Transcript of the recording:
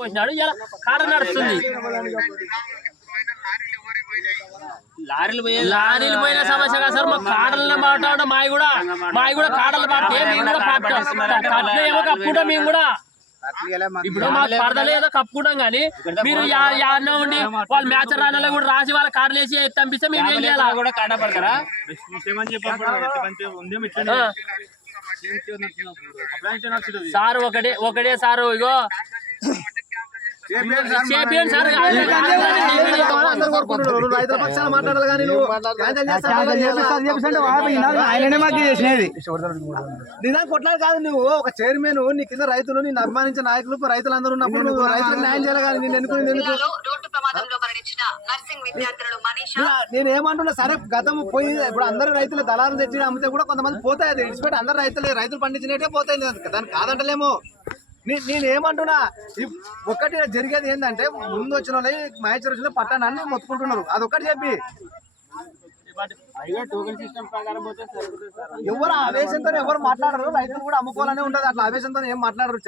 పోసినాడు ఇలా కాడ నడుస్తుంది. లారీలు పోయిన సమస్య కదా సార్. మా కాడలను మాట్లాడడం మావి కూడా కాడలు పడితే మేము కూడా కట్టేమో కప్పుకుంటాం. మేము కూడా ఇప్పుడు మాకు పడదలేదో కప్పుకుంటాం. కానీ మీరు యాడనే ఉండి వాళ్ళు మ్యాచ్ రానాలో కూడా రాసి వాళ్ళ కాడలు వేసి పంపిస్తే మేము ఏం చేయాలి కూడా కాడ పడతారా సార్? ఒకటే సారు ఇగో రైతుల పక్షాన మాట్లాడాలి కానీ ఆయననే మాకు చేసినది నిజాన్ని కొట్లాడు కాదు. నువ్వు ఒక చైర్మన్, నీ కింద రైతులు, నిన్ను అభిమానించిన నాయకులు, రైతులందరూ ఉన్నప్పుడు నువ్వు రైతులకు న్యాయం చేయాలి. కానీ నేను నేనేమంటున్నా సరే గతం పోయి ఇప్పుడు అందరూ రైతులు దళాలు తెచ్చి అమ్మితే కూడా కొంతమంది పోతాయి. అది ఇడిచిపెట్టి అందరు రైతులు పండించినట్టే పోతాయి. దాన్ని కాదంటలేమో. నేనేమంటున్నా ఒక్కటి జరిగేది ఏంటంటే ముందు వచ్చిన వాళ్ళు మ్యాచ్ వచ్చిన పట్టాన్ని మొత్తుకుంటున్నారు. అదొక్కటి చెప్పి ఎవరు ఆవేశంతో ఎవరు మాట్లాడరు. రైతులు కూడా అమ్ముకోవాలనే ఉంటది. అట్లా ఆవేశంతో ఏం మాట్లాడరు.